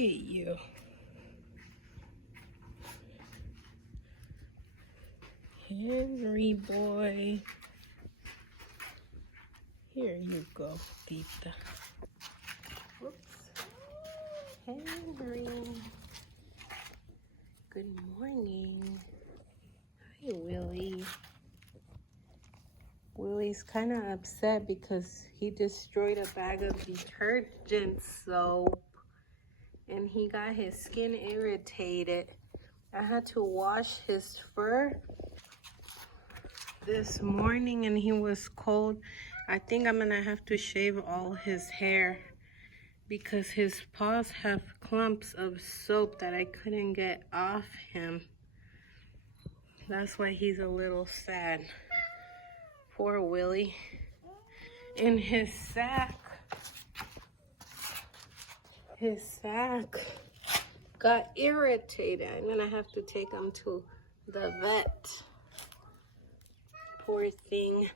you. Henry boy. Here you go, Tita. Whoops. Henry. Good morning. Hi, Willie. Willie's kind of upset because he destroyed a bag of detergent soap and he got his skin irritated. I had to wash his fur this morning and he was cold. I think I'm gonna have to shave all his hair because his paws have clumps of soap that I couldn't get off him. That's why he's a little sad. Poor Willie. In his sack got irritated. I'm gonna have to take him to the vet. Poor thing.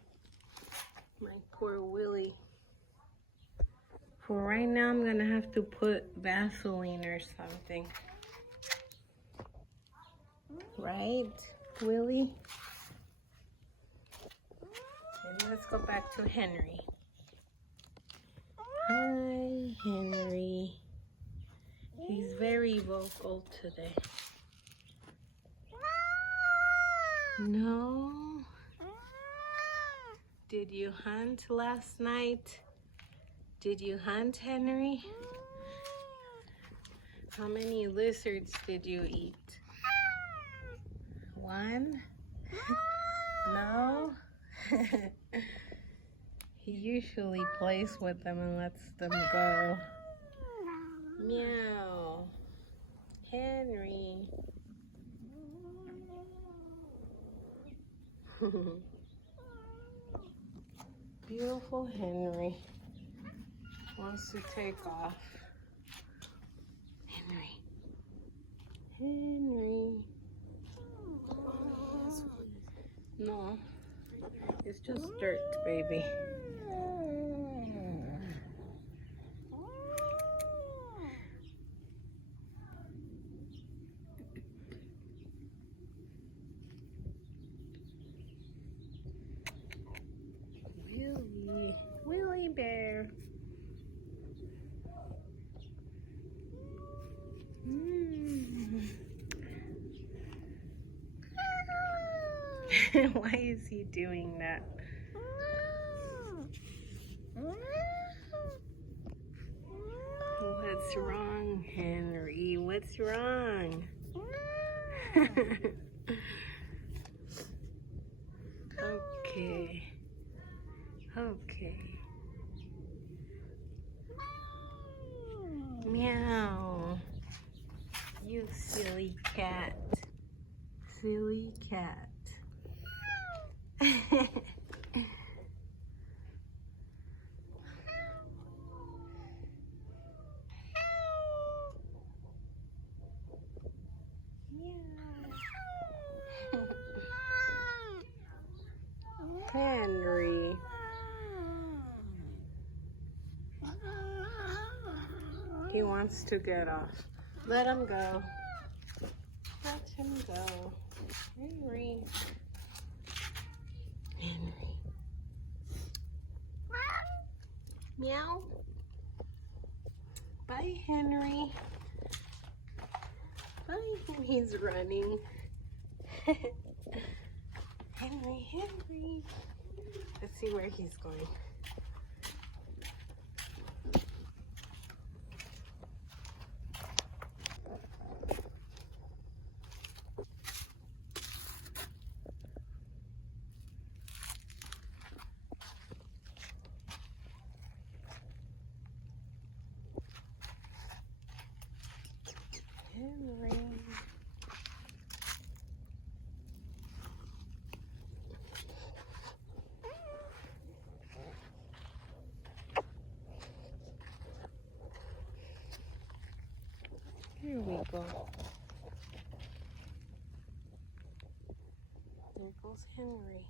My poor Willie. For right now, I'm gonna have to put Vaseline or something. Right, Willie? And let's go back to Henry. Hi, Henry. He's very vocal today. No? Did you hunt last night? Did you hunt, Henry? How many lizards did you eat? One? No? He usually plays with them and lets them go. Meow. Henry. Beautiful Henry wants to take off. Henry. Henry. No, it's just dirt, baby. Willie bear. Why is he doing that? What's wrong, Henry? What's wrong? Okay. Okay. Meow. You silly cat. Silly cat. Henry. He wants to get off. Let him go. Let him go. Henry. Henry. Meow. Bye, Henry. Bye. And he's running. Henry, Henry. Let's see where he's going. Henry. Here we go. There goes Henry.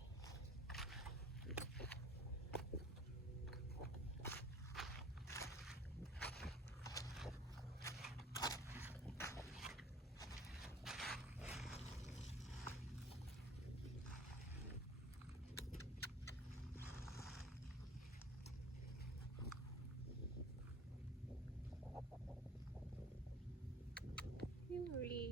Henry.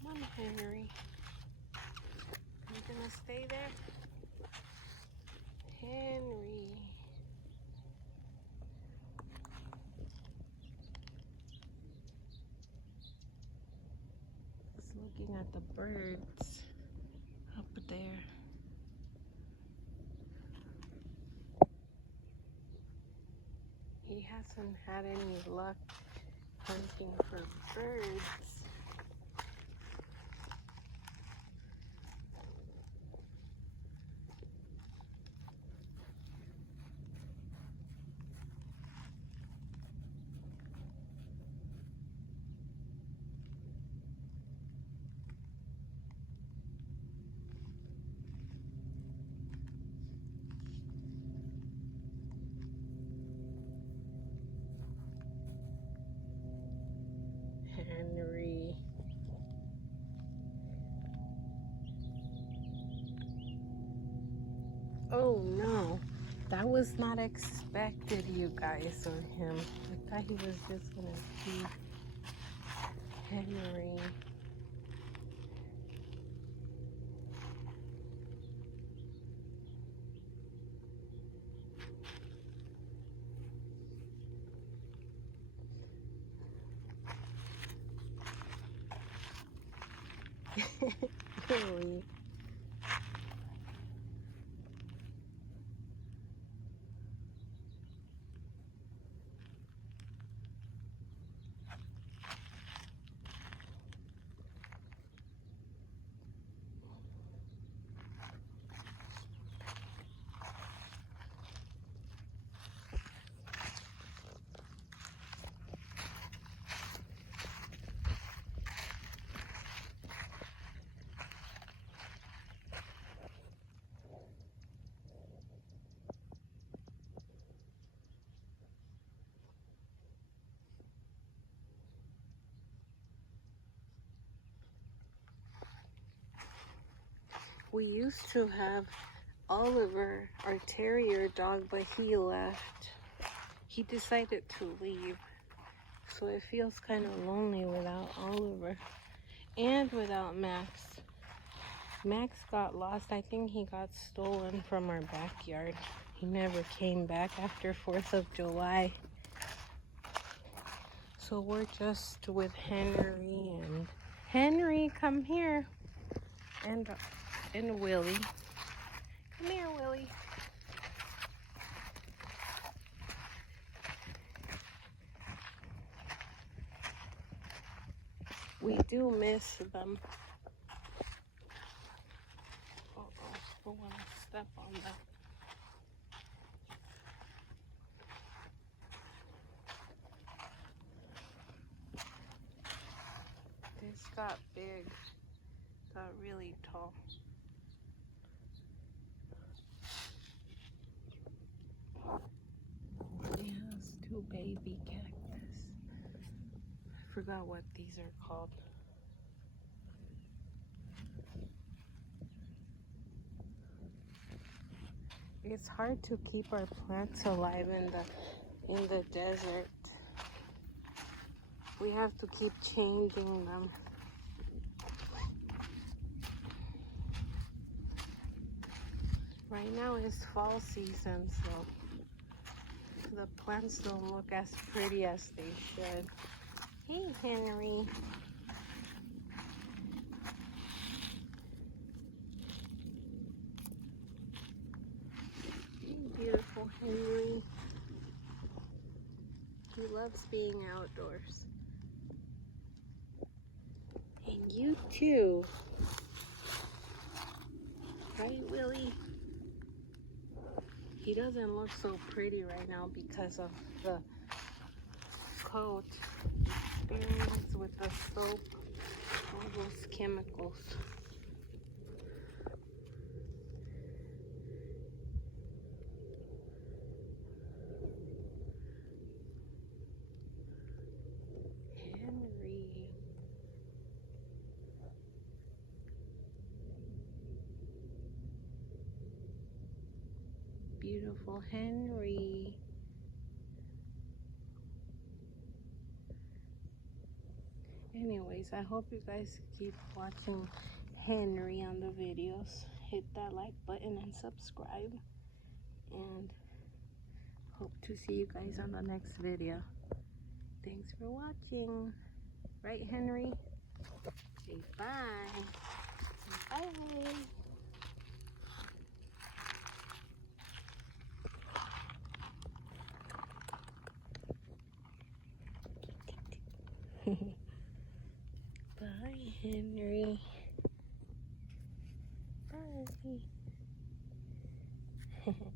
Come on, Henry. You gonna stay there? Henry. Just looking at the birds up there. He hasn't had any luck hunting for birds. Henry. Oh no, that was not expected, you guys, or him. I thought he was just gonna see Henry. Really? We used to have Oliver, our terrier dog, but he left. He decided to leave. So it feels kind of lonely without Oliver and without Max. Max got lost. I think he got stolen from our backyard. He never came back after 4th of July. So we're just with Henry and Henry, come here. And Willie. Come here, Willie. We do miss them. Uh-oh, I want to step on them. This got big. Got really tall. He has 2 baby cactus. I forgot what these are called. It's hard to keep our plants alive in the desert. We have to keep changing them. Right now is fall season, so the plants don't look as pretty as they should. Hey, Henry. Hey, beautiful Henry. He loves being outdoors. And you too. Right, Willie? He doesn't look so pretty right now because of the coat experience with the soap, all those chemicals. beautiful Henry. Anyways, I hope you guys keep watching Henry on the videos. Hit that like button and subscribe. And hope to see you guys on the next video. Thanks for watching. Right, Henry? Say bye. Bye. Bye, Henry. Bye.